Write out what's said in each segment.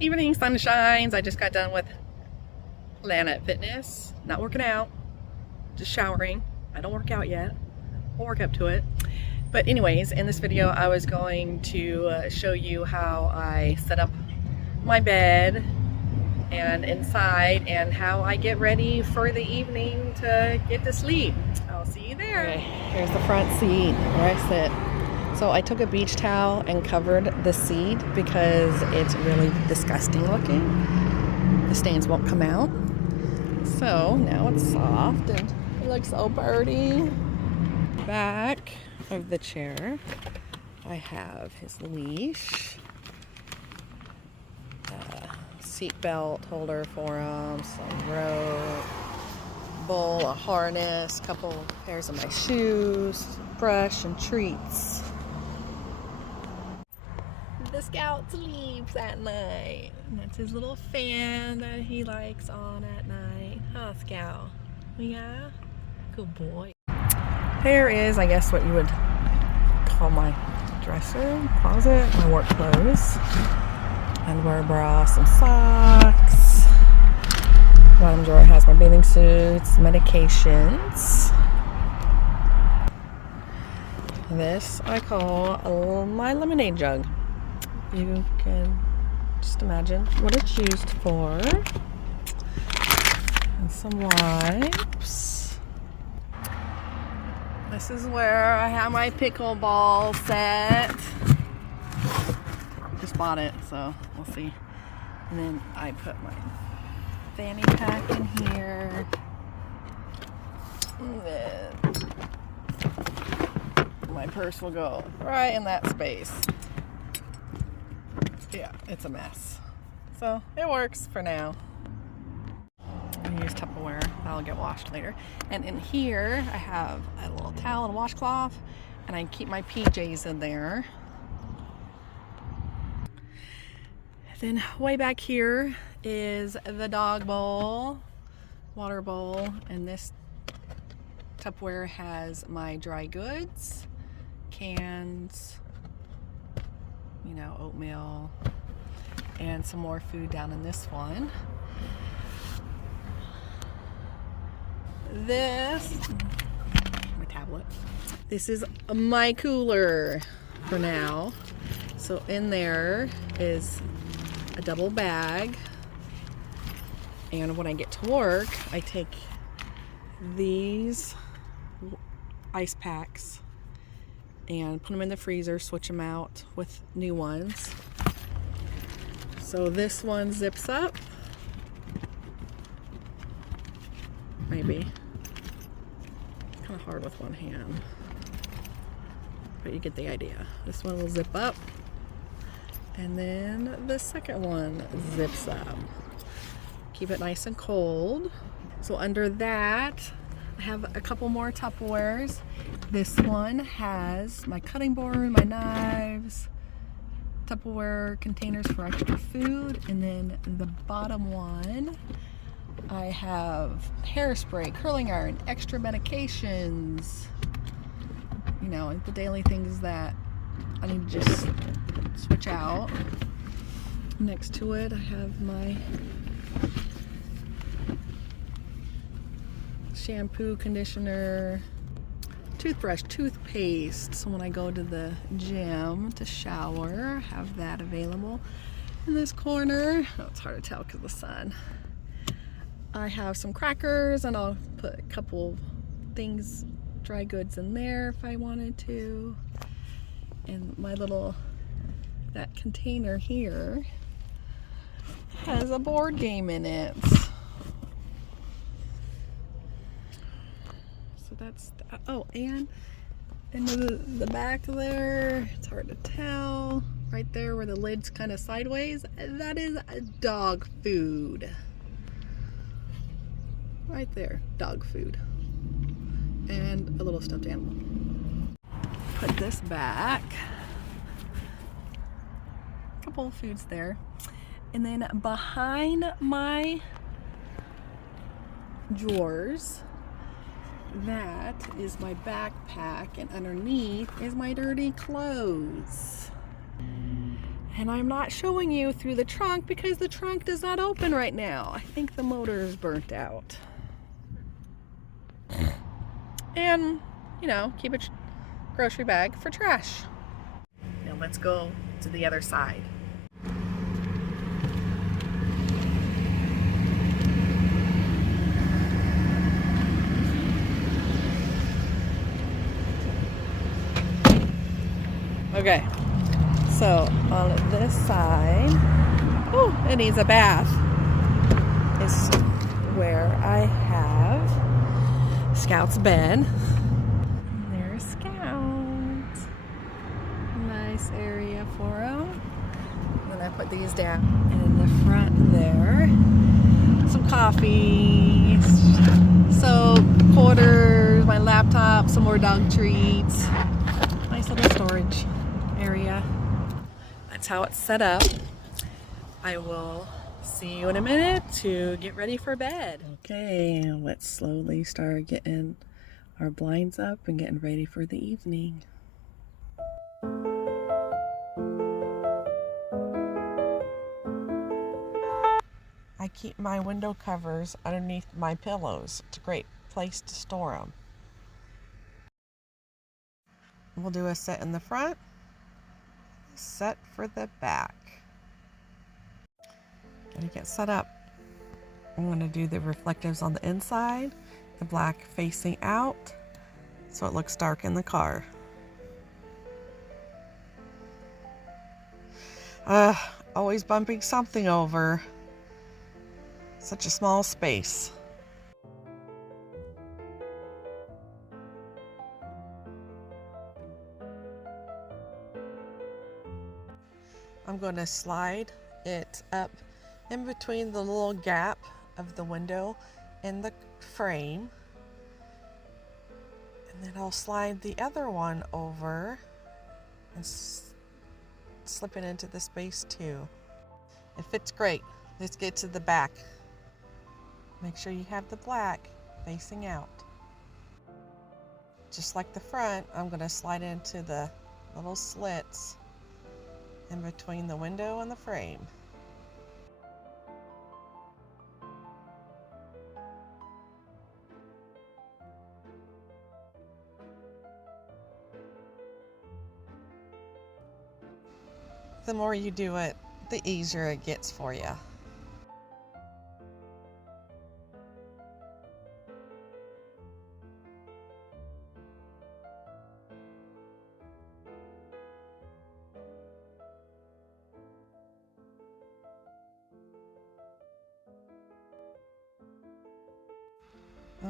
Evening sunshines. I just got done with Planet Fitness. Not working out, just showering. I don't work out yet. We'll work up to it. But anyways, in this video I was going to show you how I set up my bed and inside and how I get ready for the evening to get to sleep. I'll see you there. Okay, here's the front seat where I sit. So I took a beach towel and covered the seat because it's really disgusting looking. The stains won't come out. So now it's soft and it looks so pretty. Back of the chair, I have his leash, seat belt holder for him, some rope, bowl, a harness, couple pairs of my shoes, brush, and treats. The Scout sleeps at night. And that's his little fan that he likes on at night. Huh, Scout? Yeah? Good boy. There is, I guess, what you would call my dresser, closet, my work clothes. Underwear, bra, some socks. Bottom drawer has my bathing suits, medications. This I call my lemonade jug. You can just imagine what it's used for. And some wipes. This is where I have my pickleball set. Just bought it, so we'll see. And then I put my fanny pack in here. And then my purse will go right in that space. Yeah, it's a mess. So it works for now. I use Tupperware. That'll get washed later. And in here, I have a little towel and washcloth, and I keep my PJs in there. Then way back here is the dog bowl, water bowl, and this Tupperware has my dry goods, cans, you know, oatmeal, and some more food down in this one. This, my tablet. This is my cooler for now. So in there is a double bag, and when I get to work, I take these ice packs and put them in the freezer, switch them out with new ones. So this one zips up, maybe. It's kind of hard with one hand, but you get the idea. This one will zip up, and then the second one zips up. Keep it nice and cold. So under that, I have a couple more Tupperwares. This one has my cutting board, my knives, Tupperware containers for extra food, and then the bottom one, I have hairspray, curling iron, extra medications, you know, the daily things that I need to just switch out. Next to it, I have my shampoo, conditioner, toothbrush, toothpaste. So when I go to the gym to shower, I have that available. In this corner, oh, it's hard to tell because of the sun, I have some crackers, and I'll put a couple things, dry goods in there if I wanted to. And my little, that container here has a board game in it. So that's, oh, and in the back there, it's hard to tell, right there where the lid's kind of sideways, that is dog food. Right there, dog food. And a little stuffed animal. Put this back. A couple of foods there. And then behind my drawers, that is my backpack, and underneath is my dirty clothes. And I'm not showing you through the trunk because the trunk does not open right now. I think the motor is burnt out. And, you know, keep a grocery bag for trash. Now let's go to the other side. Okay, so on this side, oh, it needs a bath, is where I have Scout's bed. There's Scout. Nice area for him. Then I put these down. And in the front there, some coffee, soap, quarters, my laptop, some more dog treats. Nice little storage area. That's how it's set up. I will see you in a minute to get ready for bed. Okay, let's slowly start getting our blinds up and getting ready for the evening. I keep my window covers underneath my pillows. It's a great place to store them. We'll do a set in the front, set for the back. Gonna get set up. I'm gonna do the reflectives on the inside, the black facing out, so it looks dark in the car. Always bumping something over. Such a small space. I'm going to slide it up in between the little gap of the window and the frame. And then I'll slide the other one over and slip it into the space too. It fits great. Let's get to the back. Make sure you have the black facing out. Just like the front, I'm going to slide into the little slits in between the window and the frame. The more you do it, the easier it gets for you.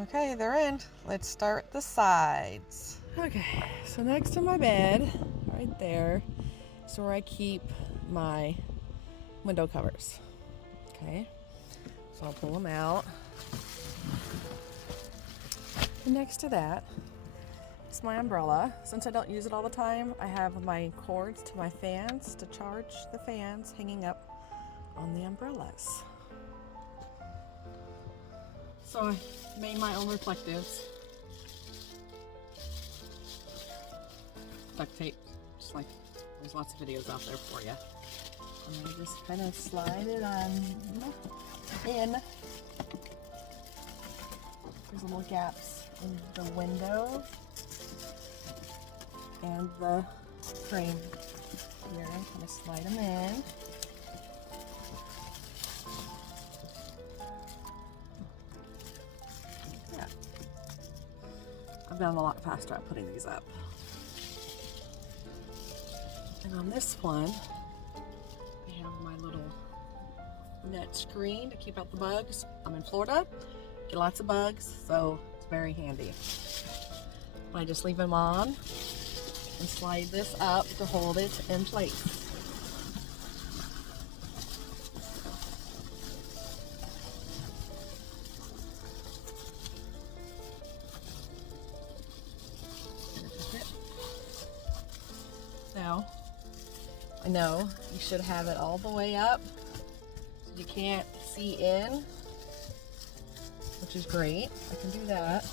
Okay, they're in. Let's start the sides. Okay, so next to my bed, right there, is where I keep my window covers. Okay, so I'll pull them out. And next to that is my umbrella. Since I don't use it all the time, I have my cords to my fans to charge the fans hanging up on the umbrellas. So I made my own reflectives. Duct tape, just like there's lots of videos out there for you. And I just kind of slide it on in. There's little gaps in the window and the frame here. I'm going to slide them in. Yeah. I've gotten a lot faster at putting these up. And on this one, I have my little net screen to keep out the bugs. I'm in Florida, get lots of bugs, so it's very handy. I just leave them on and slide this up to hold it in place. Now, I know you should have it all the way up so you can't see in, which is great. I can do that.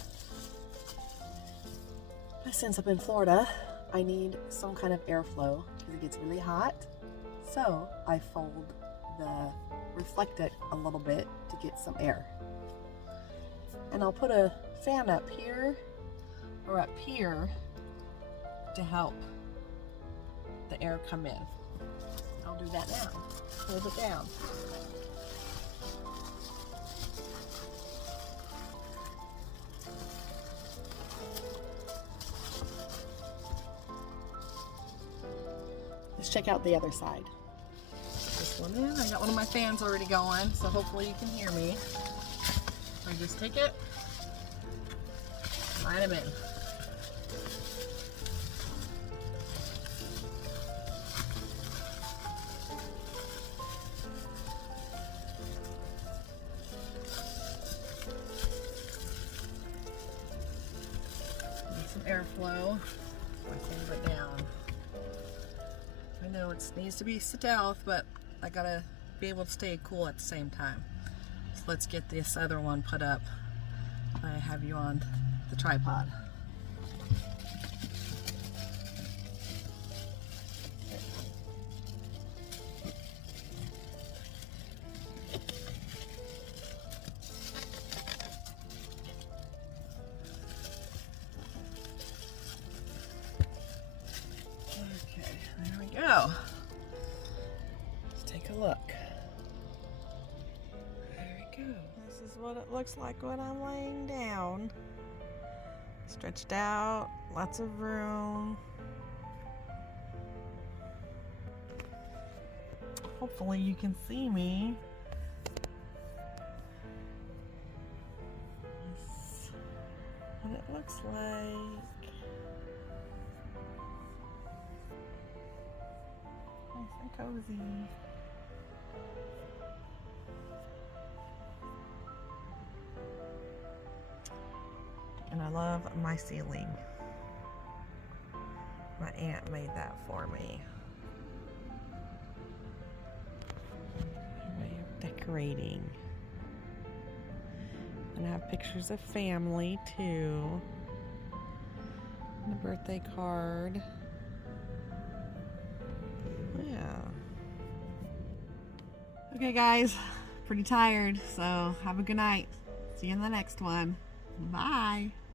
But since I'm in Florida, I need some kind of airflow because it gets really hot. So I reflect it a little bit to get some air. And I'll put a fan up here or up here to help the air come in. I'll do that now. Hold it down. Let's check out the other side. Put this one in. I got one of my fans already going, so hopefully you can hear me. I just take it, slide them in. Need some airflow. I cool it down. I know it needs to be stealth, but I gotta be able to stay cool at the same time. So let's get this other one put up. I have you on the tripod. Okay, there we go. Let's take a look. This is what it looks like when I'm laying down. Stretched out, lots of room. Hopefully you can see me. This is what it looks like. Nice and cozy. And I love my ceiling. My aunt made that for me. Way of decorating. And I have pictures of family too. And a birthday card. Yeah. Okay guys, pretty tired, so have a good night. See you in the next one. Bye.